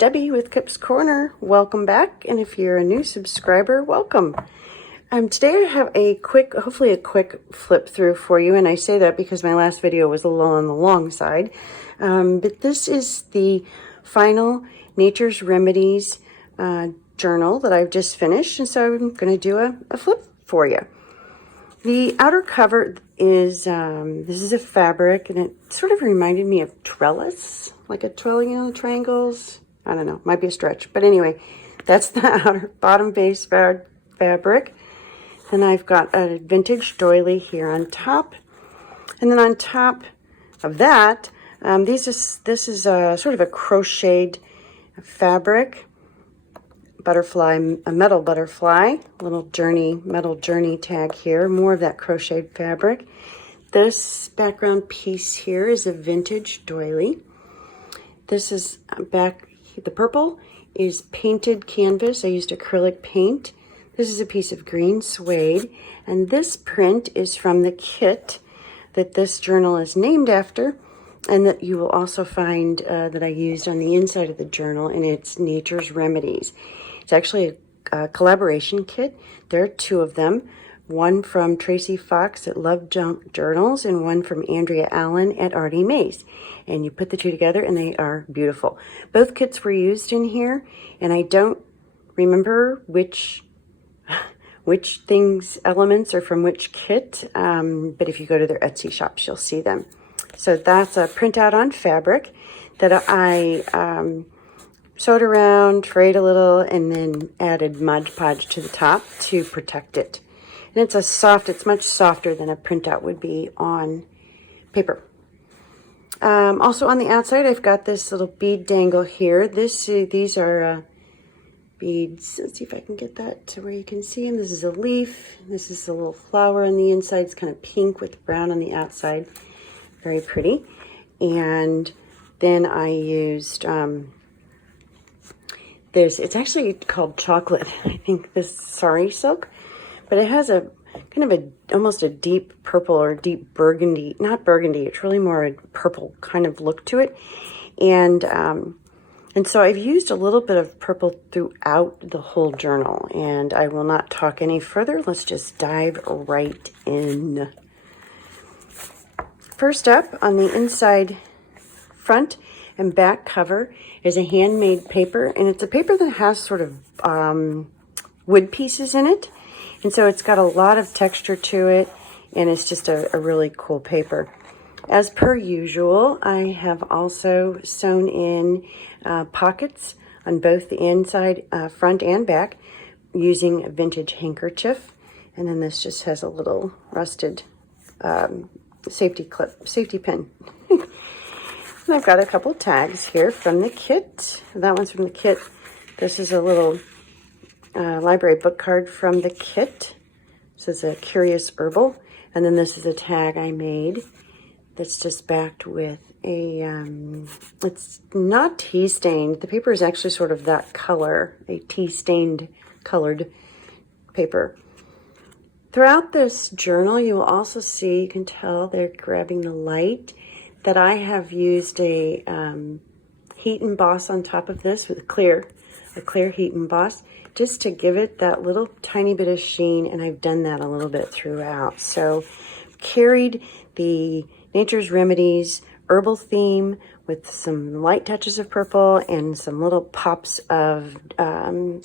Debbie with Kip's Corner. Welcome back, and if you're a new subscriber, welcome. Today I have a quick, hopefully a quick flip through for you, and I say that because my last video was a little on the long side. But this is the final Nature's Remedies journal that I've just finished, and so I'm going to do a flip for you. The outer cover is, this is a fabric, and it sort of reminded me of trellis, like a trellis, you know, triangles. I don't know, might be a stretch. But anyway, that's the outer bottom base fabric. Then I've got a vintage doily here on top. And then on top of that, this is sort of a crocheted fabric. Butterfly, a metal butterfly, little metal journey tag here, more of that crocheted fabric. This background piece here is a vintage doily. This is the purple is painted canvas. I used acrylic paint. This is a piece of green suede, and this print is from the kit that this journal is named after, and that you will also find that I used on the inside of the journal, and it's Nature's Remedies. It's actually a collaboration kit. There are two of them, one from Tracy Fox at Love Junk Journals and one from Andrea Allen at Artie Mays. And you put the two together and they are beautiful. Both kits were used in here, and I don't remember which elements are from which kit, but if you go to their Etsy shops, you'll see them. So that's a printout on fabric that I sewed around, frayed a little, and then added Mod Podge to the top to protect it. And it's much softer than a printout would be on paper. Also on the outside, I've got this little bead dangle here. These are beads. Let's see if I can get that to where you can see them. This is a leaf. This is a little flower on the inside. It's kind of pink with brown on the outside. Very pretty. And then I used it's actually called chocolate. I think this sari silk, but it has a kind of almost a deep purple or deep burgundy, not burgundy, it's really more a purple kind of look to it. And so I've used a little bit of purple throughout the whole journal, and I will not talk any further. Let's just dive right in. First up, on the inside front and back cover is a handmade paper, and it's a paper that has sort of wood pieces in it, and so it's got a lot of texture to it, and it's just a really cool paper. As per usual, I have also sewn in pockets on both the inside, front and back, using a vintage handkerchief, and then this just has a little rusted safety pin. And I've got a couple tags here from the kit. That one's from the kit. This is a little library book card from the kit. This is a Curious Herbal. And then this is a tag I made that's just backed with a, it's not tea stained. The paper is actually sort of that color, a tea stained colored paper. Throughout this journal, you will also see, you can tell they're grabbing the light, that I have used a heat emboss on top of this with a clear heat emboss, just to give it that little tiny bit of sheen, and I've done that a little bit throughout. So carried the Nature's Remedies herbal theme with some light touches of purple and some little pops of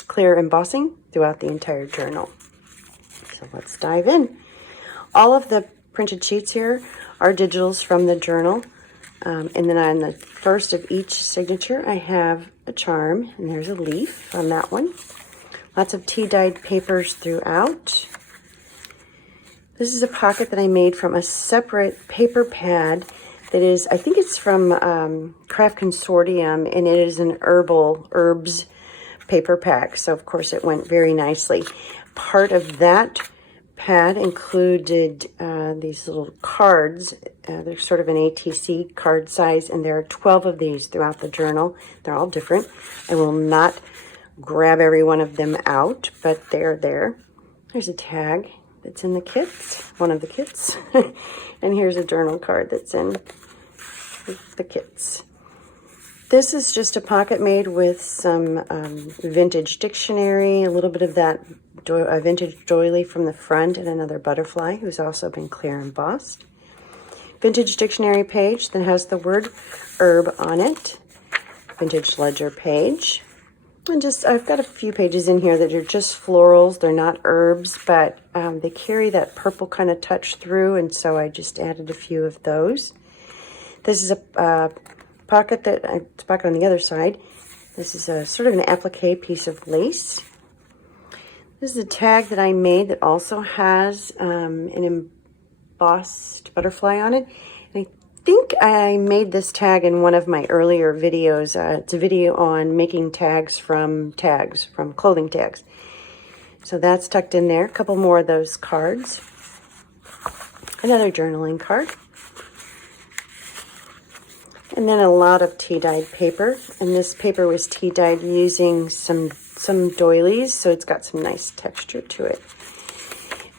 clear embossing throughout the entire journal. So let's dive in. All of the printed sheets here are digitals from the journal. And then on the first of each signature, I have a charm, and there's a leaf on that one. Lots of tea-dyed papers throughout. This is a pocket that I made from a separate paper pad that is, I think it's from Craft Consortium, and it is an herbs paper pack. So, of course, it went very nicely. Part of that pad included these little cards. They're sort of an ATC card size, and there are 12 of these throughout the journal. They're all different. I will not grab every one of them out, but they're there. There's a tag that's in the kits, one of the kits. And here's a journal card that's in the kits. This is just a pocket made with some vintage dictionary, a little bit of that vintage doily from the front, and another butterfly who's also been clear embossed. Vintage dictionary page that has the word herb on it. Vintage ledger page. And I've got a few pages in here that are just florals. They're not herbs, but they carry that purple kind of touch through, and so I just added a few of those. This is a pocket pocket on the other side. This is a sort of an applique piece of lace. This is a tag that I made that also has an embossed butterfly on it. And I think I made this tag in one of my earlier videos. It's a video on making tags from clothing tags. So that's tucked in there. A couple more of those cards. Another journaling card. And then a lot of tea-dyed paper. And this paper was tea-dyed using some doilies, so it's got some nice texture to it.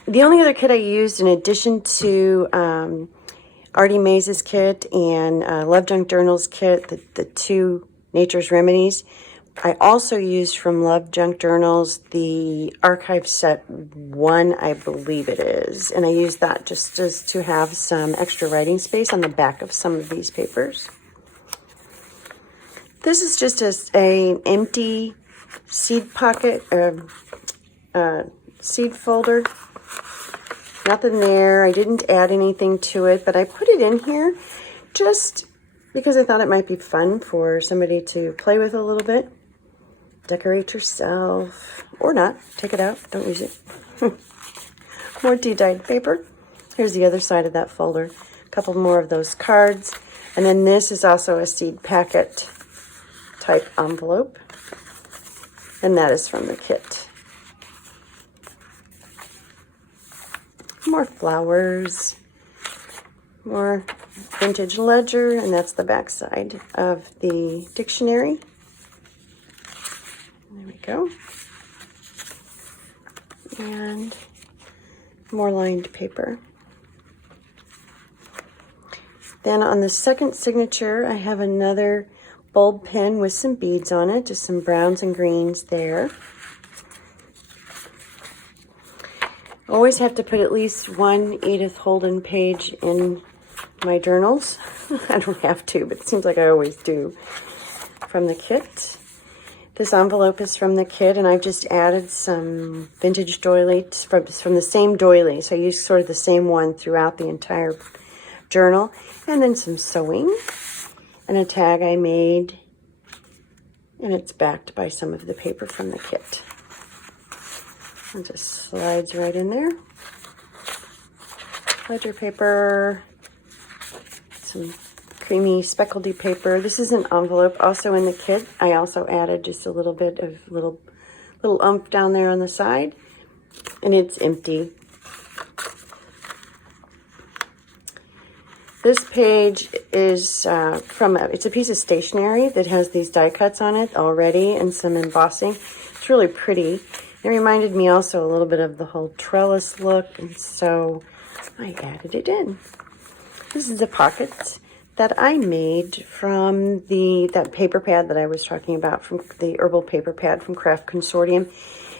The only other kit I used in addition to Artie Mays' kit and Love Junk Journal's kit, the two Nature's Remedies, I also used from Love Junk Journals the Archive Set 1, I believe it is. And I used that just to have some extra writing space on the back of some of these papers. This is just an empty seed pocket, seed folder. Nothing there. I didn't add anything to it, but I put it in here just because I thought it might be fun for somebody to play with a little bit. Decorate yourself, or not. Take it out. Don't use it. More tea-dyed paper. Here's the other side of that folder. A couple more of those cards. And then this is also a seed packet type envelope. And that is from the kit. More flowers. More vintage ledger. And that's the back side of the dictionary. There we go. And more lined paper. Then on the second signature, I have another bulb pen with some beads on it, just some browns and greens there. Always have to put at least one Edith Holden page in my journals. I don't have to, but it seems like I always do. From the kit. This envelope is from the kit, and I've just added some vintage doilies from the same doily. So I used sort of the same one throughout the entire journal. And then some sewing and a tag I made, and it's backed by some of the paper from the kit. It just slides right in there. Ledger paper, some creamy speckledy paper. This is an envelope also in the kit. I also added just a little bit of little oomph down there on the side, and it's empty. This page is it's a piece of stationery that has these die cuts on it already and some embossing. It's really pretty. It reminded me also a little bit of the whole trellis look, and so I added it in. This is a pocket that I made from that paper pad that I was talking about, from the herbal paper pad from Craft Consortium,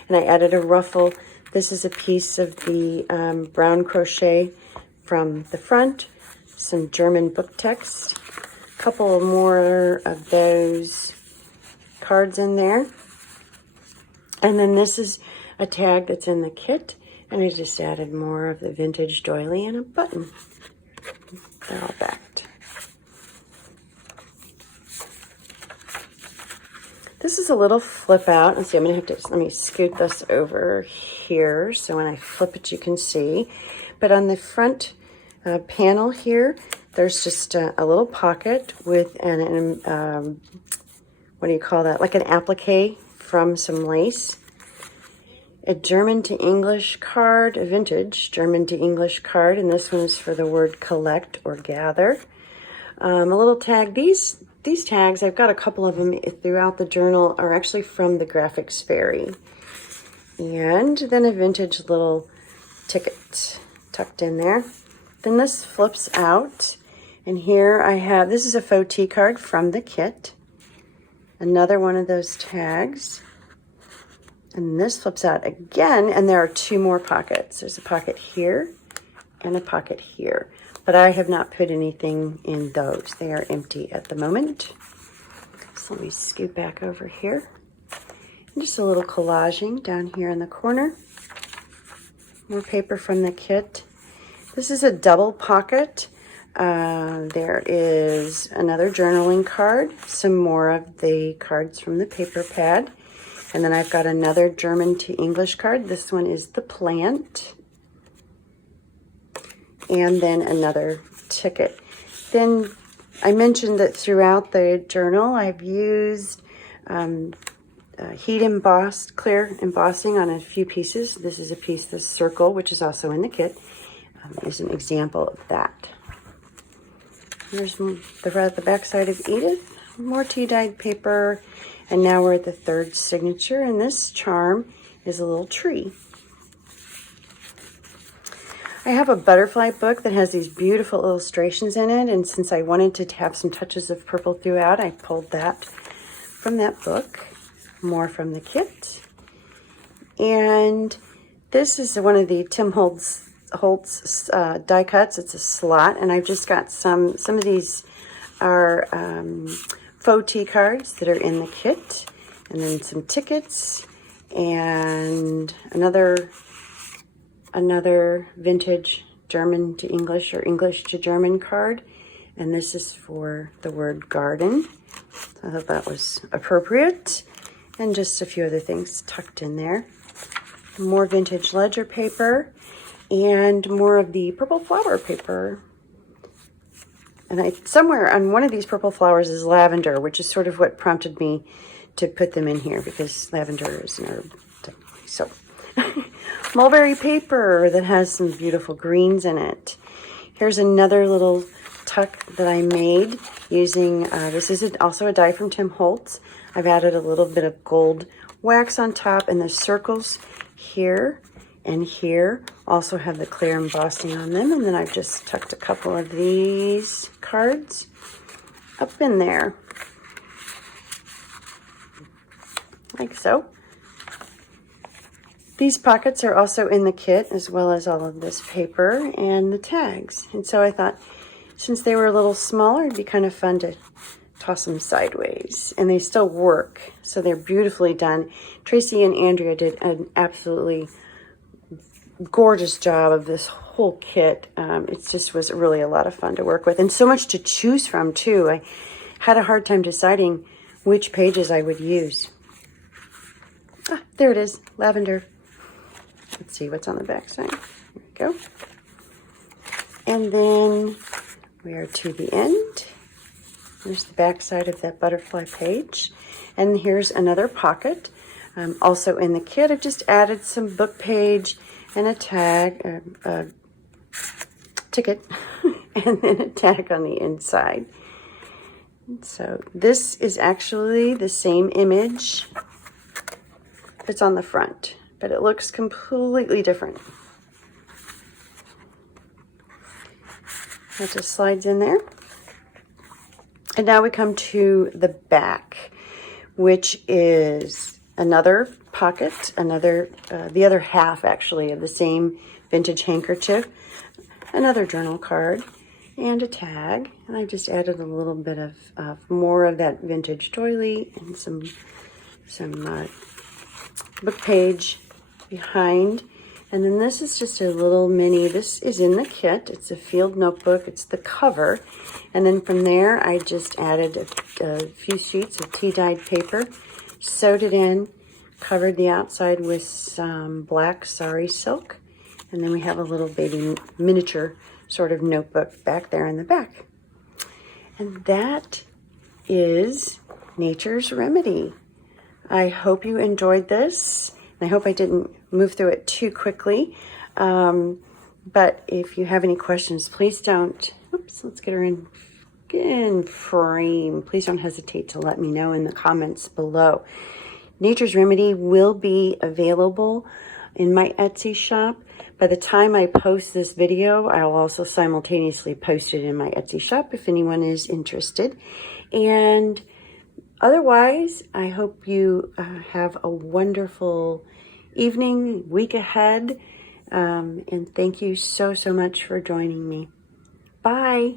and I added a ruffle. This is a piece of the brown crochet from the front. Some German book text, a couple more of those cards in there. And then this is a tag that's in the kit, and I just added more of the vintage doily and a button. They're all backed. This is a little flip out. Let's see, I'm gonna have to, let me scoot this over here so when I flip it you can see. But on the front panel here, there's just a little pocket with an what do you call that? Like an applique from some lace. A German to English card, a vintage German to English card, and this one is for the word collect or gather. A little tag. These tags, I've got a couple of them throughout the journal, are actually from the Graphics Fairy. And then a vintage little ticket tucked in there. Then this flips out, and here I have, this is a faux tea card from the kit. Another one of those tags. And this flips out again, and there are two more pockets. There's a pocket here and a pocket here. But I have not put anything in those. They are empty at the moment. So let me scoot back over here. And just a little collaging down here in the corner. More paper from the kit. This is a double pocket. There is another journaling card, some more of the cards from the paper pad. And then I've got another German to English card. This one is the plant. And then another ticket. Then I mentioned that throughout the journal I've used heat embossed, clear embossing on a few pieces. This is a piece, this circle, which is also in the kit, is an example of that. Here's the back side of Edith, more tea-dyed paper, and now we're at the third signature, and this charm is a little tree. I have a butterfly book that has these beautiful illustrations in it, and since I wanted to have some touches of purple throughout, I pulled that from that book. More from the kit. And this is one of the Tim Holtz die cuts. It's a slot, and I've just got some of these are faux tea cards that are in the kit, and then some tickets, and another vintage German to English or English to German card, and this is for the word garden. I thought that was appropriate, and just a few other things tucked in there. More vintage ledger paper, and more of the purple flower paper. And somewhere on one of these purple flowers is lavender, which is sort of what prompted me to put them in here, because lavender is an herb. So, mulberry paper that has some beautiful greens in it. Here's another little tuck that I made using, this is also a die from Tim Holtz. I've added a little bit of gold wax on top, and the circles here and here also have the clear embossing on them. And then I've just tucked a couple of these cards up in there, like so. These pockets are also in the kit, as well as all of this paper and the tags. And so I thought, since they were a little smaller, it'd be kind of fun to toss them sideways. And they still work, so they're beautifully done. Tracy and Andrea did an absolutely gorgeous job of this whole kit. It just was really a lot of fun to work with, and so much to choose from too. I had a hard time deciding which pages I would use. Ah, there it is, lavender. Let's see what's on the back side. There we go. And then we are to the end. There's the back side of that butterfly page. And here's another pocket, also in the kit. I've just added some book page and a tag, a ticket, and then a tag on the inside. And so this is actually the same image that's on the front, but it looks completely different. That just slides in there. And now we come to the back, which is another pocket, the other half actually of the same vintage handkerchief, another journal card, and a tag. And I just added a little bit of more of that vintage doily and some book page behind. And then this is just a little mini, this is in the kit. It's a field notebook, it's the cover. And then from there, I just added a few sheets of tea-dyed paper, sewed it in, covered the outside with some black sari silk. And then we have a little baby miniature sort of notebook back there in the back. And that is Nature's Remedy. I hope you enjoyed this. I hope I didn't move through it too quickly. But if you have any questions, please don't, oops, let's get her in frame. Please don't hesitate to let me know in the comments below. Nature's Remedy will be available in my Etsy shop. By the time I post this video, I'll also simultaneously post it in my Etsy shop if anyone is interested. And Otherwise, I hope you have a wonderful evening, week ahead, and thank you so, so much for joining me. Bye.